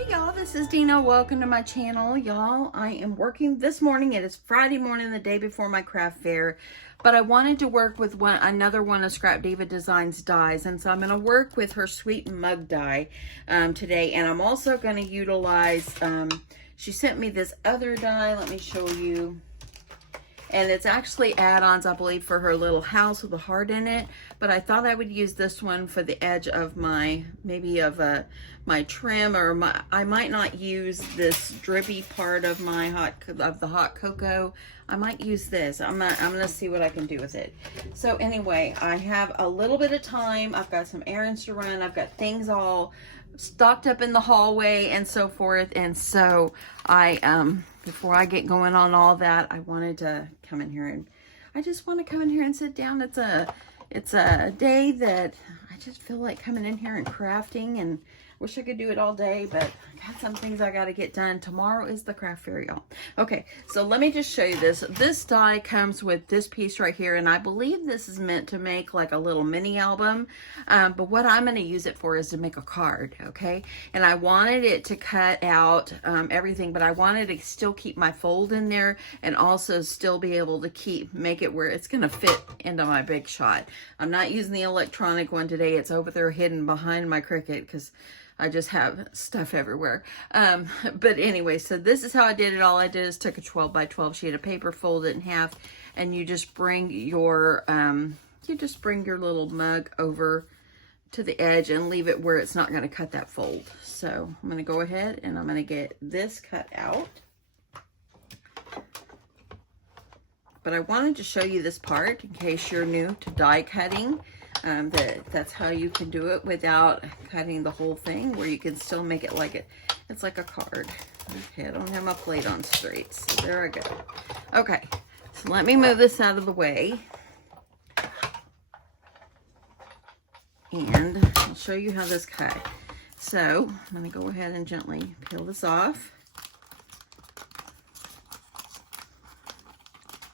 Hey y'all, this is Deanna. Welcome to my channel. Y'all, I am working this morning. It is Friday morning, the day before my craft fair, but I wanted to work with another one of Scrap Diva Designs dies, and so I'm going to work with her sweet mug die today, and I'm also going to utilize, she sent me this other die. Let me show you. And it's actually add-ons, I believe, for her little house with a heart in it. But I thought I would use this one for the edge of my, maybe of my trim, or I might not use this drippy part of my the hot cocoa. I might use this. I'm gonna see what I can do with it. So anyway, I have a little bit of time. I've got some errands to run. I've got things all stocked up in the hallway and so forth. And so before I get going on all that, I wanted to come in here, and I just want to come in here and sit down. It's a day that I just feel like coming in here and crafting, and wish I could do it all day, but I got some things I got to get done. Tomorrow is the craft fair, y'all. Okay, so let me just show you this. This die comes with this piece right here, and I believe this is meant to make like a little mini album, but what I'm going to use it for is to make a card, okay? And I wanted it to cut out everything, but I wanted to still keep my fold in there and also still be able to make it where it's going to fit into my big shot. I'm not using the electronic one today. It's over there hidden behind my Cricut because I just have stuff everywhere. But anyway, so this is how I did it. All I did is took a 12 by 12 sheet of paper, fold it in half, and you just bring your little mug over to the edge and leave it where it's not going to cut that fold. So I'm going to go ahead and I'm going to get this cut out. But I wanted to show you this part in case you're new to die cutting. That's how you can do it without cutting the whole thing, where you can still make it like it's like a card. Okay, I don't have my plate on straight, so there I go. Okay, so let me move this out of the way, and I'll show you how this cut. So I'm going to go ahead and gently peel this off.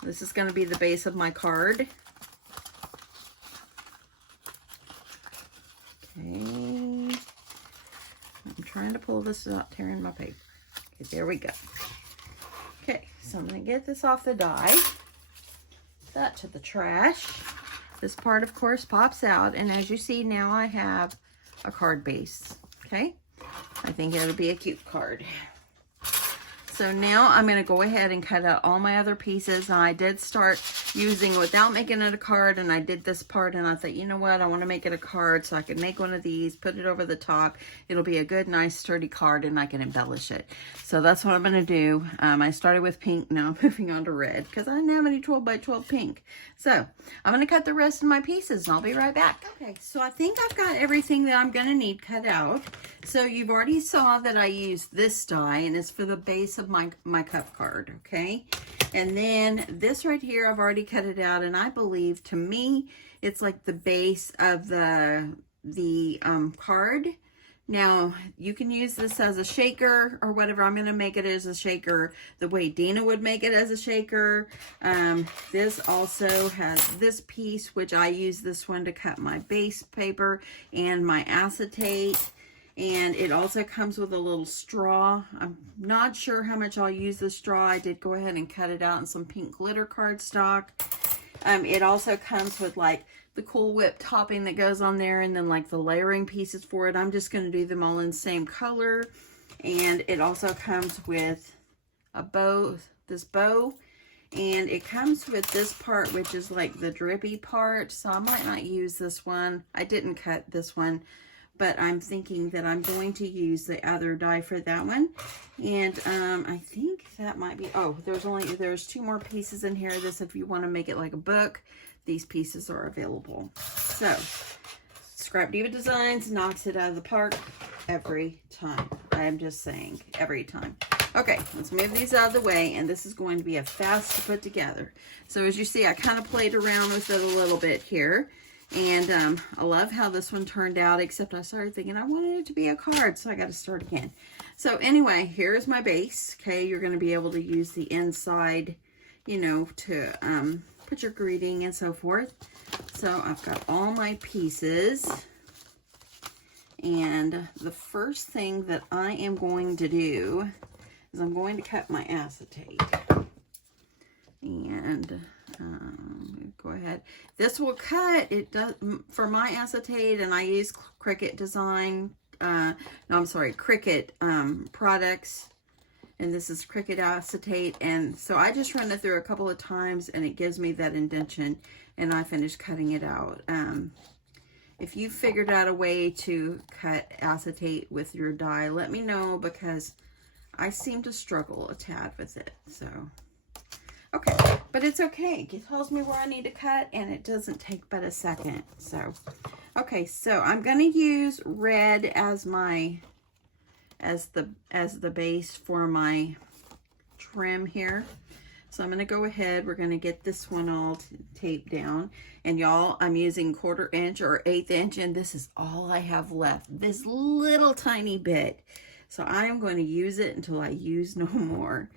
This is going to be the base of my card. Okay, I'm trying to pull this without tearing my paper. Okay, there we go. Okay, so I'm going to get this off the die. That to the trash. This part, of course, pops out, and as you see now, I have a card base. Okay, I think it'll be a cute card. So now I'm going to go ahead and cut out all my other pieces. And I did start using without making it a card, and I did this part, and I thought, you know what, I want to make it a card so I can make one of these, put it over the top. It'll be a good, nice, sturdy card, and I can embellish it. So that's what I'm going to do. I started with pink. Now I'm moving on to red because I didn't have any 12 by 12 pink. So I'm going to cut the rest of my pieces, and I'll be right back. Okay, so I think I've got everything that I'm going to need cut out. So you've already saw that I used this die, and it's for the base of my cup card, okay? And then this right here, I've already cut it out, and I believe, to me, it's like the base of the card. Now, you can use this as a shaker or whatever. I'm going to make it as a shaker the way Deanna would make it as a shaker. This also has this piece, which I use this one to cut my base paper and my acetate. And it also comes with a little straw. I'm not sure how much I'll use the straw. I did go ahead and cut it out in some pink glitter cardstock. It also comes with like the Cool Whip topping that goes on there, and then like the layering pieces for it. I'm just going to do them all in the same color. And it also comes with a bow, this bow. And it comes with this part, which is like the drippy part. So I might not use this one. I didn't cut this one, but I'm thinking that I'm going to use the other die for that one. And I think that might be, oh, there's two more pieces in here. This, if you want to make it like a book, these pieces are available. So Scrap Diva Designs knocks it out of the park every time. I am just saying, every time. Okay, let's move these out of the way, and this is going to be a fast to put together. So as you see, I kind of played around with it a little bit here. And I love how this one turned out, except I started thinking I wanted it to be a card, so I got to start again. So anyway, here's my base. Okay, you're going to be able to use the inside, you know, to put your greeting and so forth. So I've got all my pieces. And the first thing that I am going to do is I'm going to cut my acetate. And go ahead. This will cut, it does, for my acetate, and I use Cricut Design, no, I'm sorry, Cricut products. And this is Cricut acetate. And so I just run it through a couple of times and it gives me that indentation, and I finish cutting it out. If you figured out a way to cut acetate with your die, let me know, because I seem to struggle a tad with it. So, okay, but it's okay. It tells me where I need to cut, and it doesn't take but a second. So, okay, so I'm going to use red as my, as the base for my trim here. So I'm going to go ahead, we're going to get this one all taped down. And y'all, I'm using 1/4 inch or 1/8 inch, and this is all I have left. This little tiny bit. So I'm going to use it until I use no more.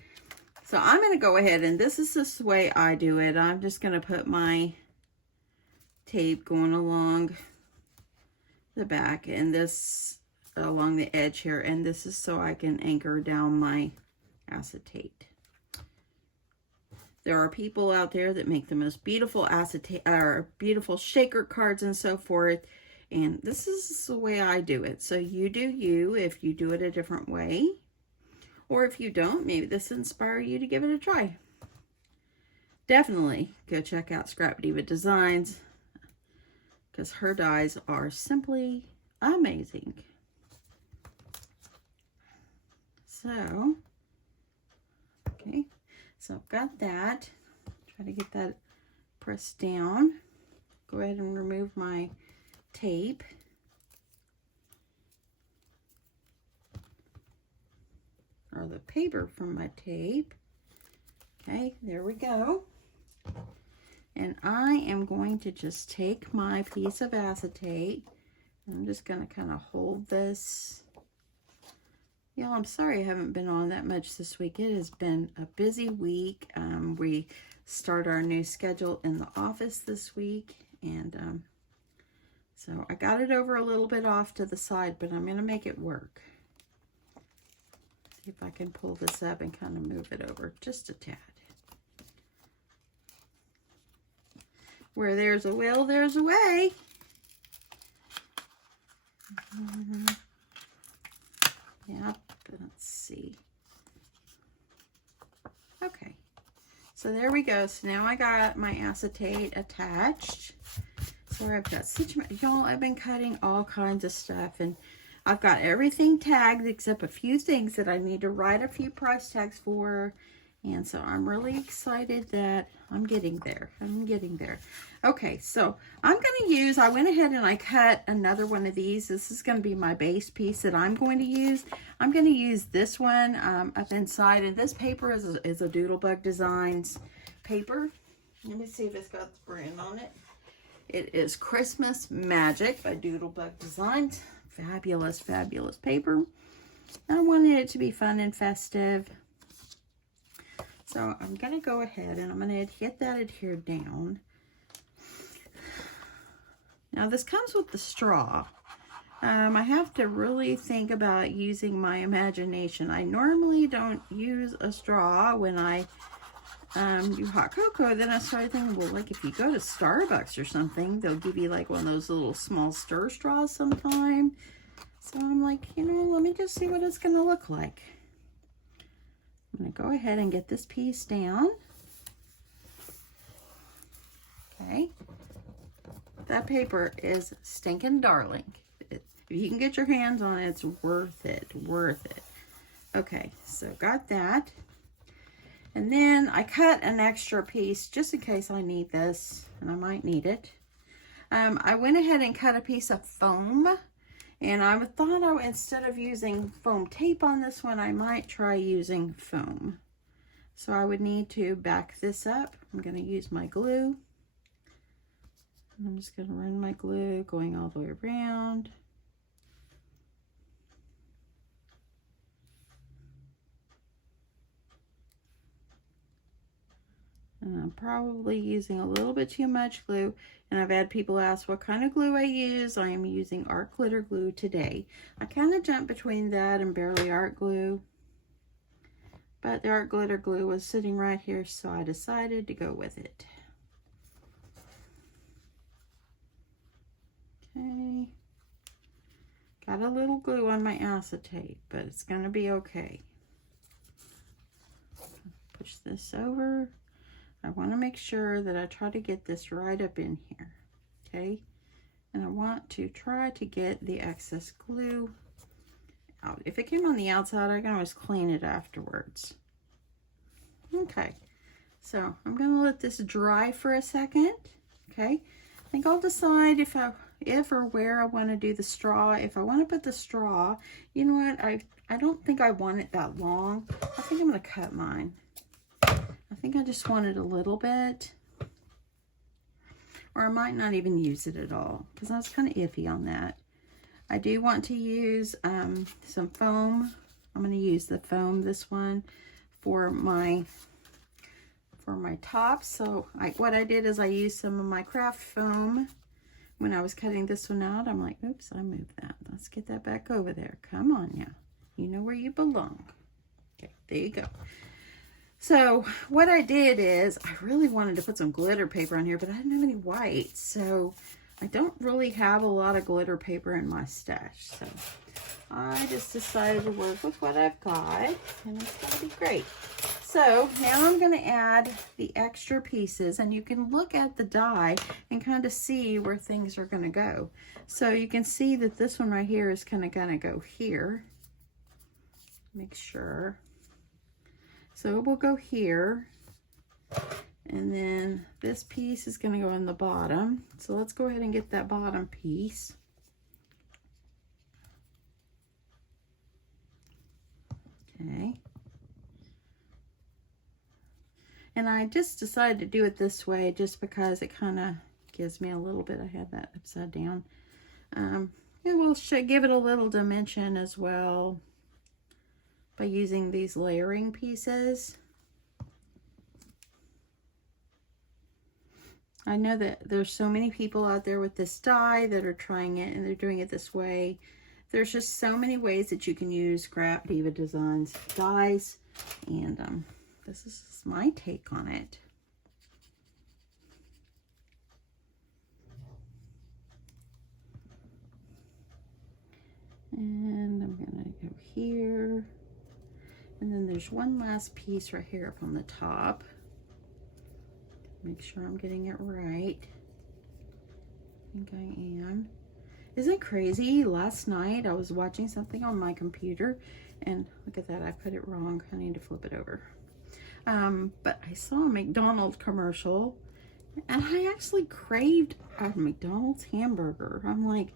So I'm going to go ahead, and this is just the way I do it. I'm just going to put my tape going along the back, and this along the edge here, and this is so I can anchor down my acetate. There are people out there that make the most beautiful acetate or beautiful shaker cards and so forth, and this is the way I do it. So you do you if you do it a different way, or if you don't, maybe this inspire you to give it a try. Definitely go check out Scrap Diva Designs, because her dies are simply amazing. So, okay, so I've got that. Try to get that pressed down. Go ahead and remove my tape. Or the paper from my tape. Okay, there we go. And I am going to just take my piece of acetate. I'm just going to kind of hold this. Y'all, I'm sorry I haven't been on that much this week. It has been a busy week. We start our new schedule in the office this week. And so I got it over a little bit off to the side, but I'm going to make it work. See if I can pull this up and kind of move it over just a tad. Where there's a will, there's a way. Yep, let's see. Okay, so there we go. So now I got my acetate attached. So I've got such, y'all, I've been cutting all kinds of stuff, and I've got everything tagged except a few things that I need to write a few price tags for. And so I'm really excited that I'm getting there. I'm getting there. Okay, so I'm going to use, I went ahead and I cut another one of these. This is going to be my base piece that I'm going to use. I'm going to use this one up inside. And this paper is a Doodlebug Designs paper. Let me see if it's got the brand on it. It is Christmas Magic by Doodlebug Designs. Fabulous, fabulous paper. I wanted it to be fun and festive. So I'm going to go ahead and I'm going to get that adhered down. Now this comes with the straw. I have to really think about using my imagination. I normally don't use a straw when I do hot cocoa. Then I started thinking, well, like if you go to Starbucks or something, they'll give you like one of those little small stir straws sometime. So I'm like, you know, let me just see what it's going to look like. I'm going to go ahead and get this piece down. Okay. That paper is stinking darling. If you can get your hands on it, it's worth it. Worth it. Okay, so got that. And then I cut an extra piece just in case I need this, and I might need it. I went ahead and cut a piece of foam. And I thought instead of using foam tape on this one, I might try using foam. So I would need to back this up. I'm going to use my glue. I'm just going to run my glue going all the way around. And I'm probably using a little bit too much glue. And I've had people ask what kind of glue I use. I am using art glitter glue today. I kind of jumped between that and Barely Art glue. But the art glitter glue was sitting right here, so I decided to go with it. Okay. Got a little glue on my acetate, but it's going to be okay. Push this over. I want to make sure that I try to get this right up in here. Okay. And I want to try to get the excess glue out. If it came on the outside, I can always clean it afterwards. Okay, so I'm going to let this dry for a second. Okay, I think I'll decide if or where I want to do the straw. If I want to put the straw, you know what, I don't think I want it that long. I think I'm going to cut mine. I think I just want it a little bit. Or I might not even use it at all, because I was kind of iffy on that. I do want to use some foam. I'm going to use the foam, this one, for my top. So what I did is I used some of my craft foam when I was cutting this one out. I'm like, oops, I moved that. Let's get that back over there. Come on now. You know where you belong. Okay, there you go. So what I did is I really wanted to put some glitter paper on here, but I didn't have any white. So I don't really have a lot of glitter paper in my stash. So I just decided to work with what I've got, and it's going to be great. So now I'm going to add the extra pieces, and you can look at the die and kind of see where things are going to go. So you can see that this one right here is kind of going to go here. Make sure. So it will go here, and then this piece is going to go in the bottom. So let's go ahead and get that bottom piece. Okay. And I just decided to do it this way just because it kind of gives me a little bit. I had that upside down. It will give it a little dimension as well by using these layering pieces. I know that there's so many people out there with this die that are trying it and they're doing it this way. There's just so many ways that you can use Scrap Diva Designs dies, and this is my take on it. And I'm gonna go here, and then there's one last piece right here up on the top. Make sure I'm getting it right. I think I am. Isn't it crazy? Last night I was watching something on my computer, and look at that, I put it wrong. I need to flip it over. But I saw a McDonald's commercial, and I actually craved a McDonald's hamburger. I'm like,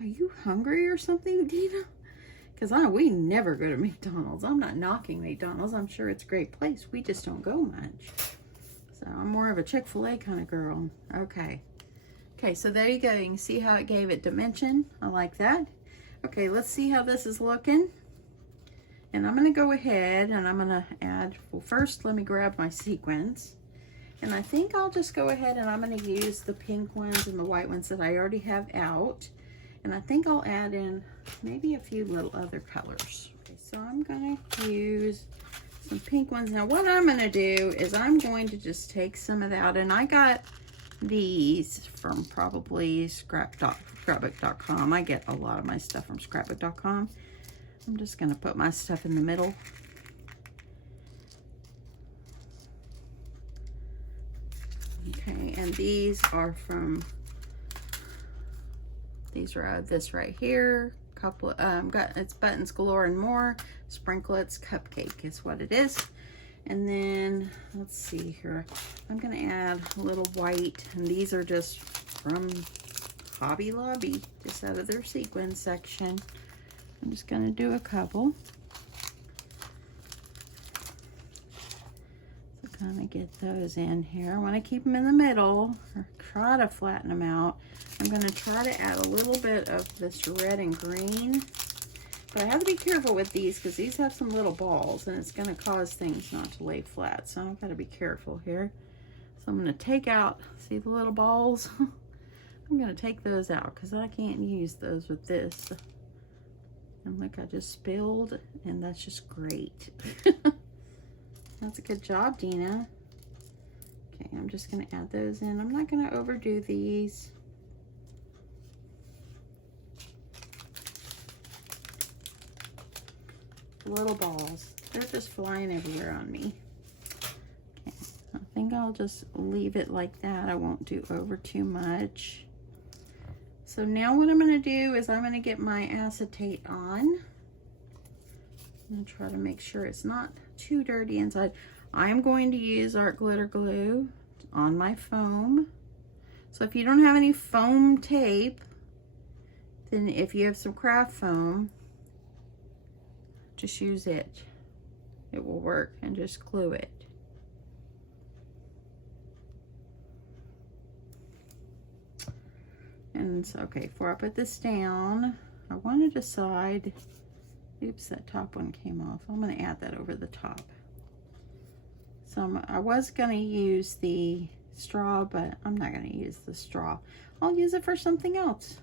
are you hungry or something, Deanna? Because we never go to McDonald's. I'm not knocking McDonald's. I'm sure it's a great place. We just don't go much. So I'm more of a Chick-fil-A kind of girl. Okay. Okay, so there you go. You can see how it gave it dimension. I like that. Okay, let's see how this is looking. And I'm going to go ahead and I'm going to add, well, first let me grab my sequins. And I think I'll just go ahead and I'm going to use the pink ones and the white ones that I already have out. And I think I'll add in maybe a few little other colors. Okay, so I'm going to use some pink ones. Now what I'm going to do is I'm going to just take some of that, and I got these from probably scrapbook.com. I get a lot of my stuff from scrapbook.com. I'm just going to put my stuff in the middle. Okay, and these are from, these are this right here. Couple, it's Buttons Galore and More. Sprinklets Cupcake is what it is. And then let's see here. I'm gonna add a little white, and these are just from Hobby Lobby, just out of their sequin section. I'm just gonna do a couple. So kind of get those in here. I want to keep them in the middle, or try to flatten them out. I'm gonna try to add a little bit of this red and green. But I have to be careful with these because these have some little balls, and it's going to cause things not to lay flat. So I've got to be careful here. So I'm going to take out, see the little balls? I'm going to take those out because I can't use those with this. And look, I just spilled, and that's just great. That's a good job, Deanna. Okay, I'm just going to add those in. I'm not going to overdo these. Little balls. They're just flying everywhere on me. Okay, I think I'll just leave it like that. I won't do over too much. So now what I'm going to do is I'm going to get my acetate on. I'm going to try to make sure it's not too dirty inside. I'm going to use art glitter glue on my foam. So if you don't have any foam tape, then if you have some craft foam, just use it. It will work, and just glue it. And so, okay, before I put this down, I want to decide, oops, that top one came off. I'm going to add that over the top. So I was going to use the straw, but I'm not going to use the straw. I'll use it for something else.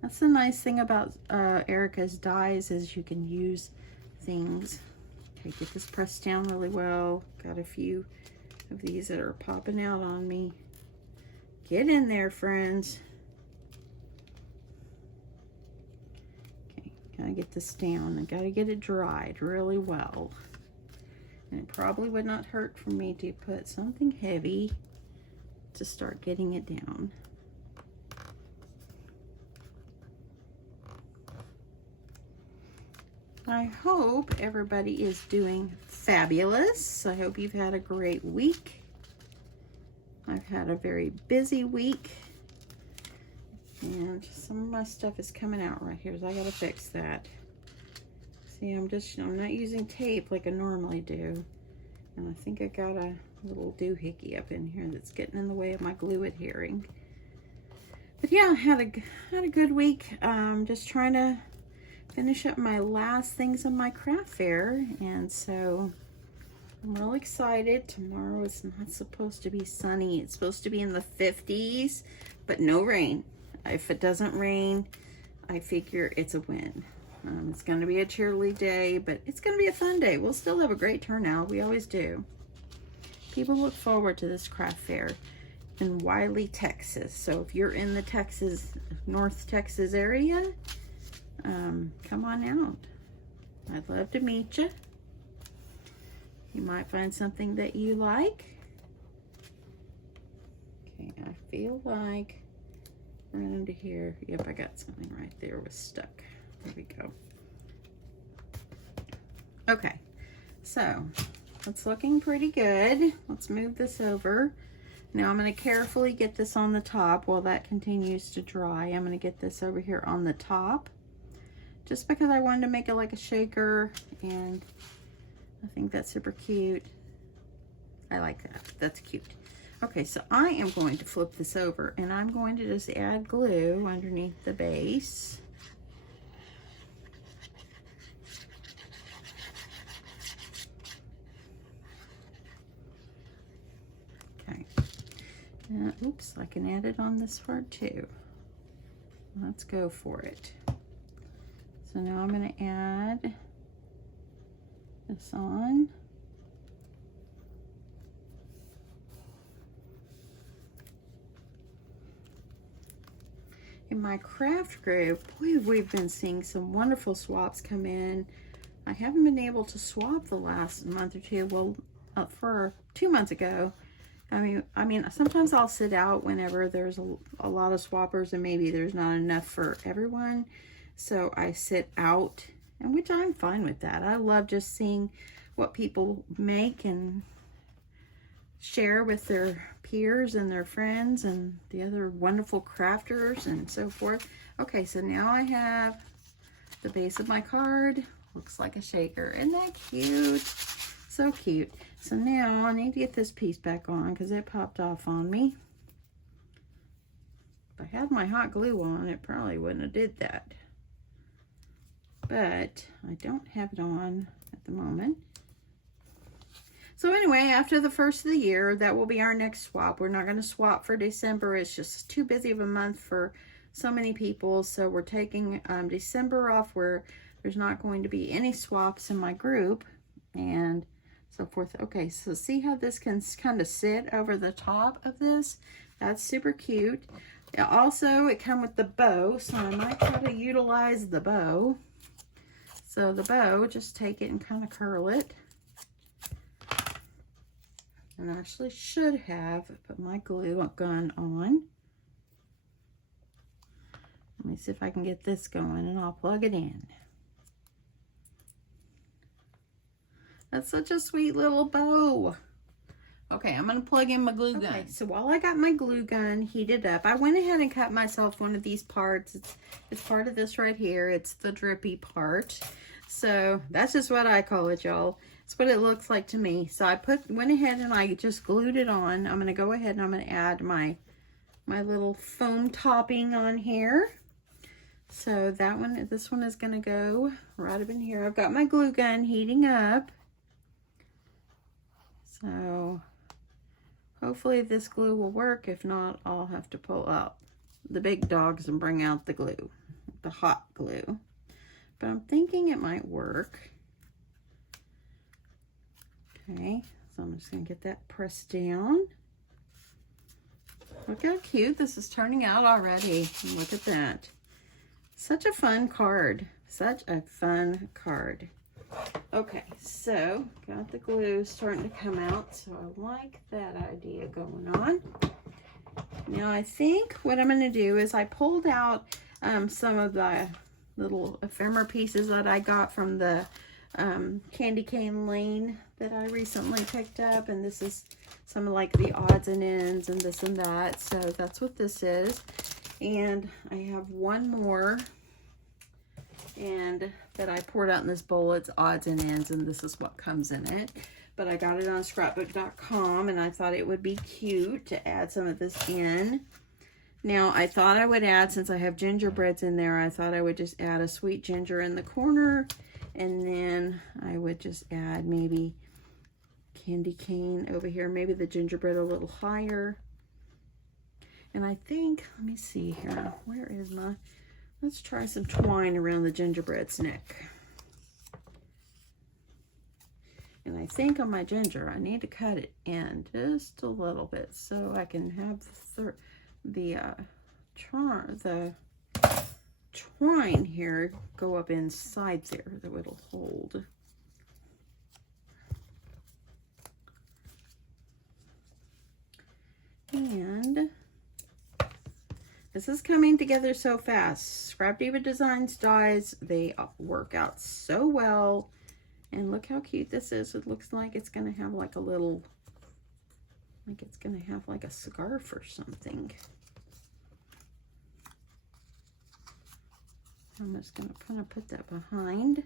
That's the nice thing about Erica's dies, is you can use things. Okay, get this pressed down really well. Got a few of these that are popping out on me. Get in there, friends. Okay, gotta get this down. I gotta get it dried really well. And it probably would not hurt for me to put something heavy to start getting it down. I hope everybody is doing fabulous. I hope you've had a great week. I've had a very busy week, and some of my stuff is coming out right here, so I gotta fix that. See, I'm not using tape like I normally do, and I think I got a little doohickey up in here that's getting in the way of my glue adhering. But yeah, I had a good week. Just trying to finish up my last things on my craft fair, and so I'm real excited. Tomorrow is not supposed to be sunny. It's supposed to be in the 50s, but no rain. If it doesn't rain, I figure it's a win. It's going to be a cheerly day, but it's going to be a fun day. We'll still have a great turnout. We always do. People look forward to this craft fair in Wiley, Texas. So if you're in the North Texas area, come on out. I'd love to meet you. You might find something that you like. Okay, I feel like run into here. Yep, I got something right there was stuck. There we go. Okay, so it's looking pretty good. Let's move this over. Now I'm going to carefully get this on the top while that continues to dry. I'm going to get this over here on the top, just because I wanted to make it like a shaker, and I think that's super cute. I like that. That's cute. Okay, so I am going to flip this over, and I'm going to just add glue underneath the base. Okay. Oops, I can add it on this part too. Let's go for it. So now I'm going to add this on. In my craft group, boy, we've been seeing some wonderful swaps come in. I haven't been able to swap the last month or two. Well, for 2 months ago, I mean, sometimes I'll sit out whenever there's a lot of swappers and maybe there's not enough for everyone. So I sit out, and which I'm fine with that. I love just seeing what people make and share with their peers and their friends and the other wonderful crafters and so forth. Okay, so now I have the base of my card. Looks like a shaker. Isn't that cute? So cute. So now I need to get this piece back on because it popped off on me. If I had my hot glue on, it probably wouldn't have did that. But I don't have it on at the moment. So anyway, after the first of the year, that will be our next swap. We're not going to swap for December. It's just too busy of a month for so many people. So we're taking December off, where there's not going to be any swaps in my group and so forth. Okay, so see how this can kind of sit over the top of this? That's super cute. Also, it comes with the bow, so I might try to utilize the bow. So the bow, just take it and kind of curl it. And I actually should have put my glue gun on. Let me see if I can get this going, and I'll plug it in. That's such a sweet little bow. Okay, I'm going to plug in my glue gun. Okay, so while I got my glue gun heated up, I went ahead and cut myself one of these parts. It's part of this right here. It's the drippy part. So that's just what I call it, y'all. It's what it looks like to me. So I went ahead and I just glued it on. I'm going to go ahead and I'm going to add my little foam topping on here. So this one is going to go right up in here. I've got my glue gun heating up. So hopefully this glue will work. If not, I'll have to pull out the big dogs and bring out the glue, the hot glue. But I'm thinking it might work. Okay, so I'm just going to get that pressed down. Look how cute this is turning out already. Look at that. Such a fun card. Such a fun card. Okay, so got the glue starting to come out, so I like that idea going on. Now I think what I'm going to do is I pulled out some of the little ephemera pieces that I got from the candy cane lane that I recently picked up, and this is some of like the odds and ends and this and that. So that's what this is. And I have one more, and that I poured out in this bowl. It's odds and ends, and this is what comes in it. But I got it on scrapbook.com, and I thought it would be cute to add some of this in. Now, I thought I would add, since I have gingerbreads in there, I thought I would just add a sweet ginger in the corner, and then I would just add maybe candy cane over here, maybe the gingerbread a little higher. And I think, let me see here, where is my, let's try some twine around the gingerbread's neck. And I think on my ginger, I need to cut it in just a little bit so I can have the twine here go up inside there that it'll hold. And this is coming together so fast. Scrap Diva Designs dies, they work out so well. And look how cute this is. It looks like it's going to have like a little, like it's going to have like a scarf or something. I'm just going to kind of put that behind.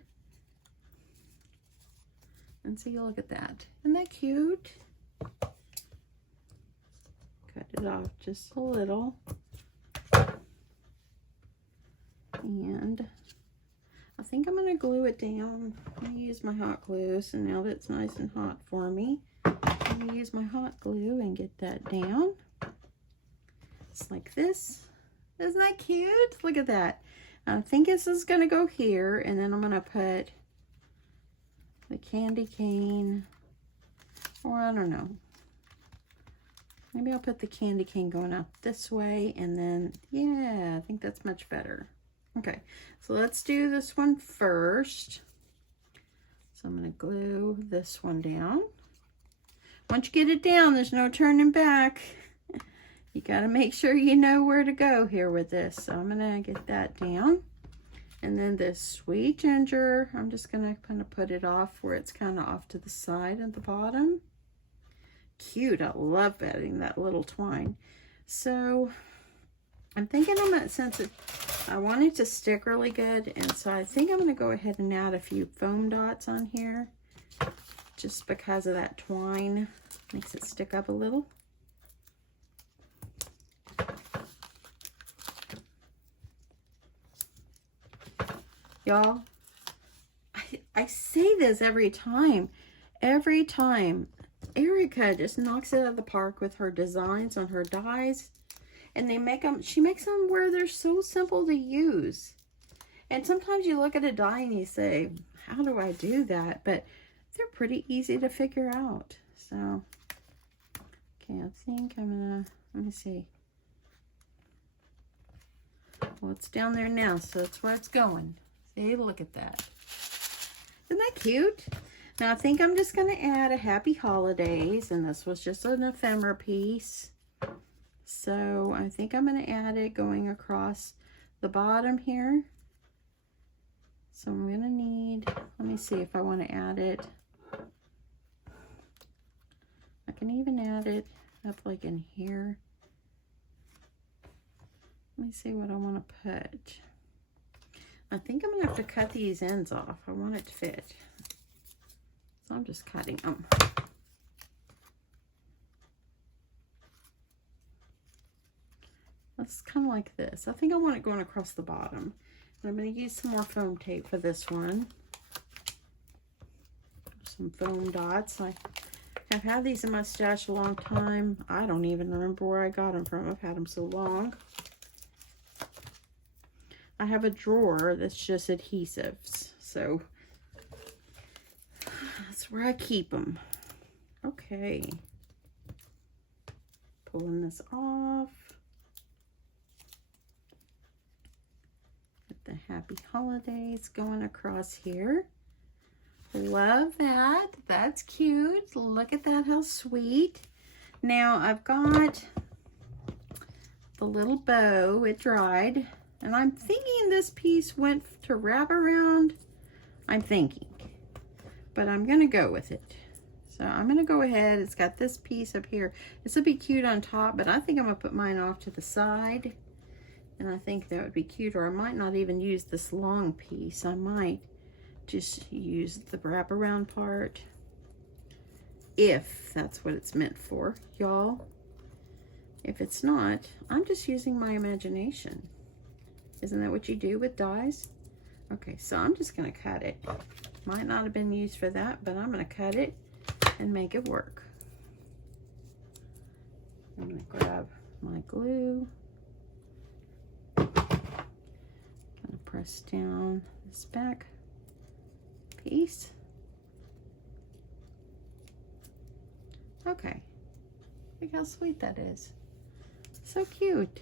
And see, look at that. Isn't that cute? Cut it off just a little. And I think I'm going to glue it down. I'm going to use my hot glue. So now that it's nice and hot for me, I'm going to use my hot glue and get that down. It's like this. Isn't that cute? Look at that. I think this is going to go here, and then I'm going to put the candy cane, or I don't know. Maybe I'll put the candy cane going out this way, and then, yeah, I think that's much better. Okay, so let's do this one first. So I'm going to glue this one down. Once you get it down, there's no turning back. You got to make sure you know where to go here with this. So I'm going to get that down. And then this sweet ginger, I'm just going to kind of put it off where it's kind of off to the side at the bottom. Cute. I love adding that little twine. So I'm thinking I'm going to, since I want it to stick really good, and so I think I'm going to go ahead and add a few foam dots on here. Just because of that twine. Makes it stick up a little. Y'all, I say this every time. Every time Erica just knocks it out of the park with her designs on her dies. And they make them, she makes them where they're so simple to use. And sometimes you look at a die and you say, how do I do that? But they're pretty easy to figure out. So, okay, I think I'm gonna, let me see. Well, it's down there now, so that's where it's going. See, look at that. Isn't that cute? Now, I think I'm just going to add a Happy Holidays, and this was just an ephemera piece. So, I think I'm going to add it going across the bottom here. So, I'm going to need, let me see if I want to add it. I can even add it up like in here. Let me see what I want to put. I think I'm going to have to cut these ends off. I want it to fit. So I'm just cutting them. That's kind of like this. I think I want it going across the bottom. And I'm going to use some more foam tape for this one. Some foam dots. I have had these in my stash a long time. I don't even remember where I got them from. I've had them so long. I have a drawer that's just adhesives, so that's where I keep them. Okay, pulling this off. Get the Happy Holidays going across here. Love that. That's cute. Look at that, how sweet. Now I've got the little bow. It dried. And I'm thinking this piece went to wrap around. I'm thinking. But I'm going to go with it. So I'm going to go ahead. It's got this piece up here. This would be cute on top, but I think I'm going to put mine off to the side. And I think that would be cute. Or I might not even use this long piece. I might just use the wraparound part. If that's what it's meant for, y'all. If it's not, I'm just using my imagination. Isn't that what you do with dies? Okay, so I'm just going to cut it. Might not have been used for that, but I'm going to cut it and make it work. I'm going to grab my glue. I'm going to press down this back piece. Okay. Look how sweet that is. So cute.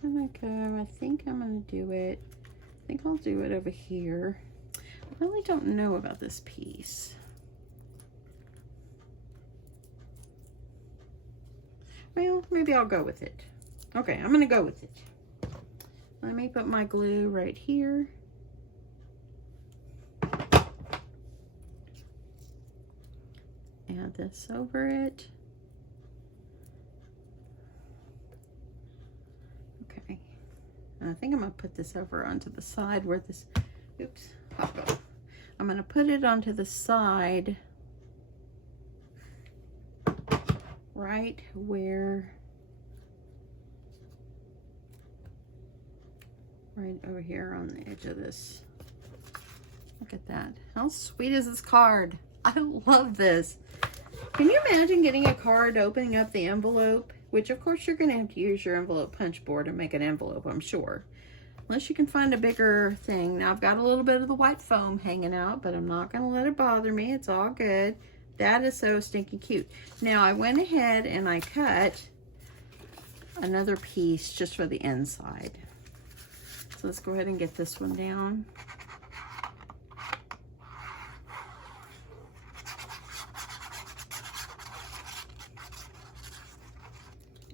Can I go? I think I'm going to do it. I think I'll do it over here. I really don't know about this piece. Well, maybe I'll go with it. Okay, I'm going to go with it. Let me put my glue right here. Add this over it. I think I'm going to put this over onto the side where this, oops, I'm going to put it onto the side right where, right over here on the edge of this. Look at that. How sweet is this card? I love this. Can you imagine getting a card, opening up the envelope? Which, of course, you're going to have to use your envelope punch board and make an envelope, I'm sure. Unless you can find a bigger thing. Now, I've got a little bit of the white foam hanging out, but I'm not going to let it bother me. It's all good. That is so stinking cute. Now, I went ahead and I cut another piece just for the inside. So let's go ahead and get this one down.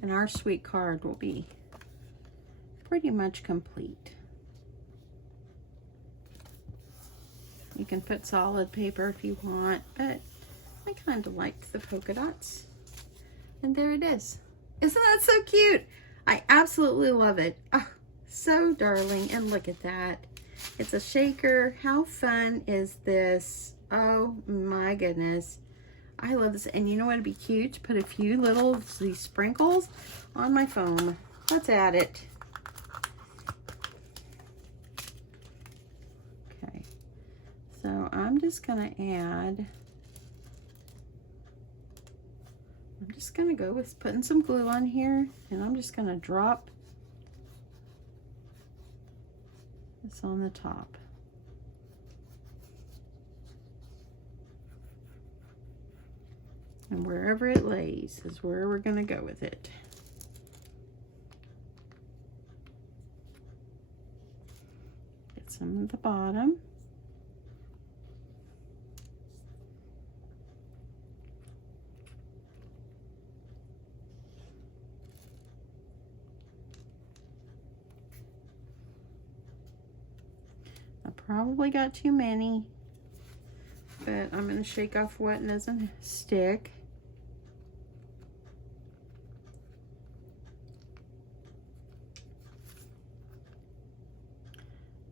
And our sweet card will be pretty much complete. You can put solid paper if you want, but I kind of liked the polka dots. And there it is. Isn't that so cute? I absolutely love it. Oh, so darling. And look at that. It's a shaker. How fun is this? Oh my goodness. I love this. And you know what would be cute? To put a few little these sprinkles on my foam. Let's add it. Okay. So I'm just going to add just going to go with putting some glue on here, and I'm just going to drop this on the top. And wherever it lays is where we're going to go with it. Get some at the bottom. I probably got too many, but I'm going to shake off what doesn't stick.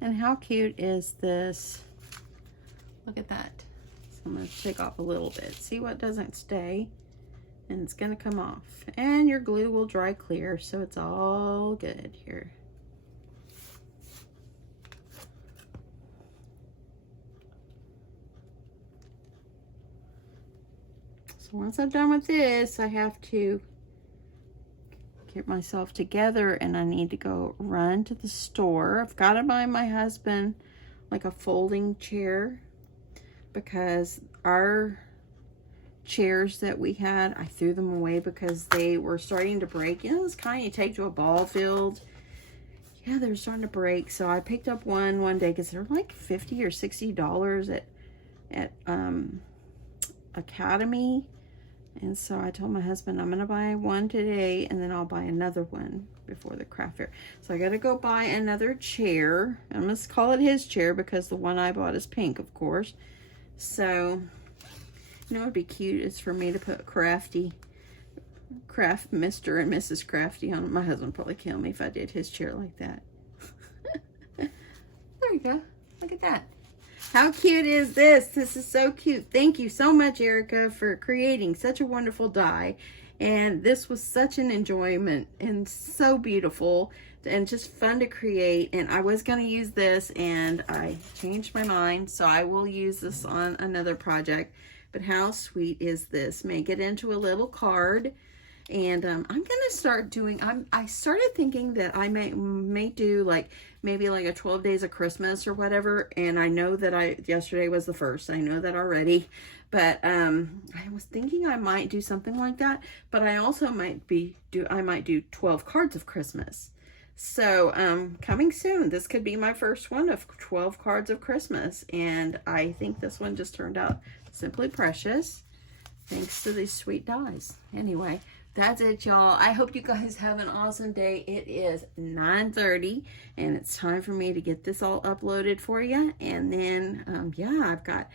And how cute is this? Look at that. So I'm going to take off a little bit. See what doesn't stay? And it's going to come off. And your glue will dry clear, so it's all good here. So once I'm done with this, I have to get myself together, and I need to go run to the store. I've got to buy my husband like a folding chair, because our chairs that we had, I threw them away because they were starting to break. You know, this kind you take to a ball field. Yeah, they're starting to break. So I picked up one day because they're like $50 or $60 at Academy. And so I told my husband I'm gonna buy one today, and then I'll buy another one before the craft fair. So I gotta go buy another chair. I'm gonna call it his chair because the one I bought is pink, of course. So, you know what would be cute is for me to put Craft Mr. and Mrs. Crafty on it. My husband would probably kill me if I did his chair like that. There you go. Look at that. How cute is this? This is so cute. Thank you so much, Erica, for creating such a wonderful die. And this was such an enjoyment and so beautiful and just fun to create. And I was going to use this, and I changed my mind. So I will use this on another project. But how sweet is this? Make it into a little card. And I'm going to start doing, I started thinking that I may do like, maybe like a 12 days of Christmas or whatever. And I know that yesterday was the first. I know that already. But I was thinking I might do something like that. But I also might do 12 cards of Christmas. So coming soon. This could be my first one of 12 cards of Christmas. And I think this one just turned out simply precious, thanks to these sweet dies. Anyway, that's it, y'all. I hope you guys have an awesome day. It is 9:30, and it's time for me to get this all uploaded for you. And then, yeah, I've got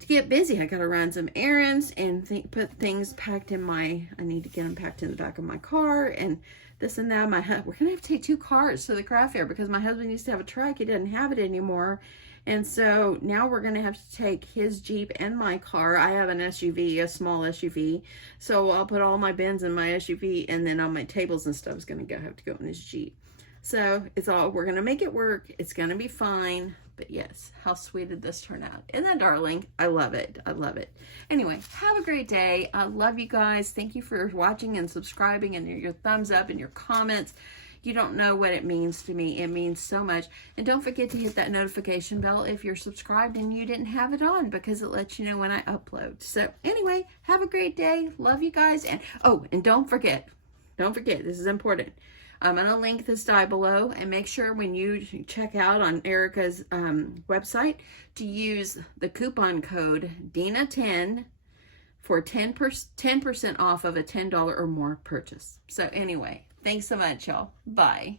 to get busy. I got to run some errands and put things packed in I need to get them packed in the back of my car and this and that. We're going to have to take 2 cars to the craft fair because my husband used to have a truck. He doesn't have it anymore. And so now we're going to have to take his Jeep and my car. I have an SUV, a small SUV. So I'll put all my bins in my SUV, and then all my tables and stuff is going to have to go in this Jeep. So we're going to make it work. It's going to be fine. But yes, how sweet did this turn out? Isn't that darling? I love it. I love it. Anyway, have a great day. I love you guys. Thank you for watching and subscribing and your thumbs up and your comments. You don't know what it means to me. It means so much. And don't forget to hit that notification bell if you're subscribed and you didn't have it on, because it lets you know when I upload. So anyway, have a great day. Love you guys. And oh, and don't forget, this is important. I'm going to link this die below, and make sure when you check out on Erica's website to use the coupon code Deanna10 for 10% off of a $10 or more purchase. So anyway, thanks so much, y'all. Bye.